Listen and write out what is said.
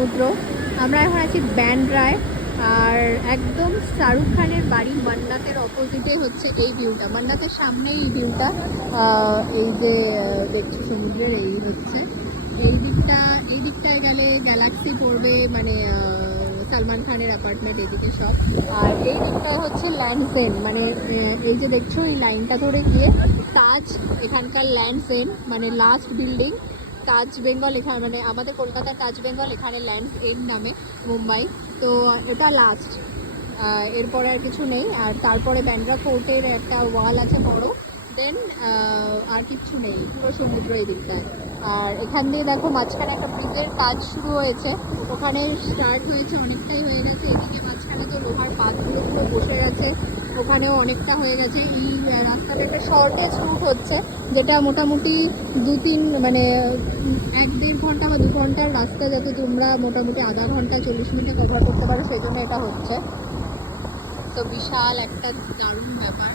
সমুদ্র। আমরা এখন আছি ব্যান্ড্রায়, আর একদম শাহরুখ খানের বাড়ি মান্নাতের অপোজিটে হচ্ছে এই ভিউটা, মান্নাতের সামনেই এই ভিউটা। এই যে দেখছি সমুদ্রের এই হচ্ছে এই দিকটায় গেলে গ্যালাক্সি পড়বে, মানে সালমান খানের অ্যাপার্টমেন্ট এদিকে সব। আর এই দিকটা হচ্ছে ল্যান্ডসেন, মানে এই যে দেখছো এই লাইনটা ধরে গিয়ে তাজ, এখানকার ল্যান্ডসেন মানে লাস্ট বিল্ডিং। তাজ বেঙ্গল এখানে, মানে আমাদের কলকাতার তাজ বেঙ্গল এখানে ল্যান্ডস এন্ড নামে, মুম্বাই। তো এটা লাস্ট, এরপরে আর কিছু নেই। আর তারপরে ব্যান্ড্রা ফোর্টের একটা ওয়াল আছে বড়, দেন আর কিচ্ছু নেই, পুরো সমুদ্র এই দিকটায়। আর এখান দিয়ে দেখো মাঝখানে একটা ব্রিজের কাজ শুরু হয়েছে, ওখানে স্টার্ট হয়েছে, অনেকটাই হয়ে গেছে। এদিকে মাঝখানে তো লোহার পাতগুলো পুরো বসে গেছে, ওখানেও অনেকটা হয়ে গেছে। এই রাস্তাটা একটা শর্টেজ রুট হচ্ছে, যেটা মোটামুটি 2-3 মানে 1-1.5 ঘন্টা বা 2 ঘন্টার রাস্তা, যাতে তোমরা মোটামুটি আধা ঘন্টা 40 মিনিটে কভার করতে পারো, সেই জন্য এটা হচ্ছে। তো বিশাল একটা দারুণ ব্যাপার।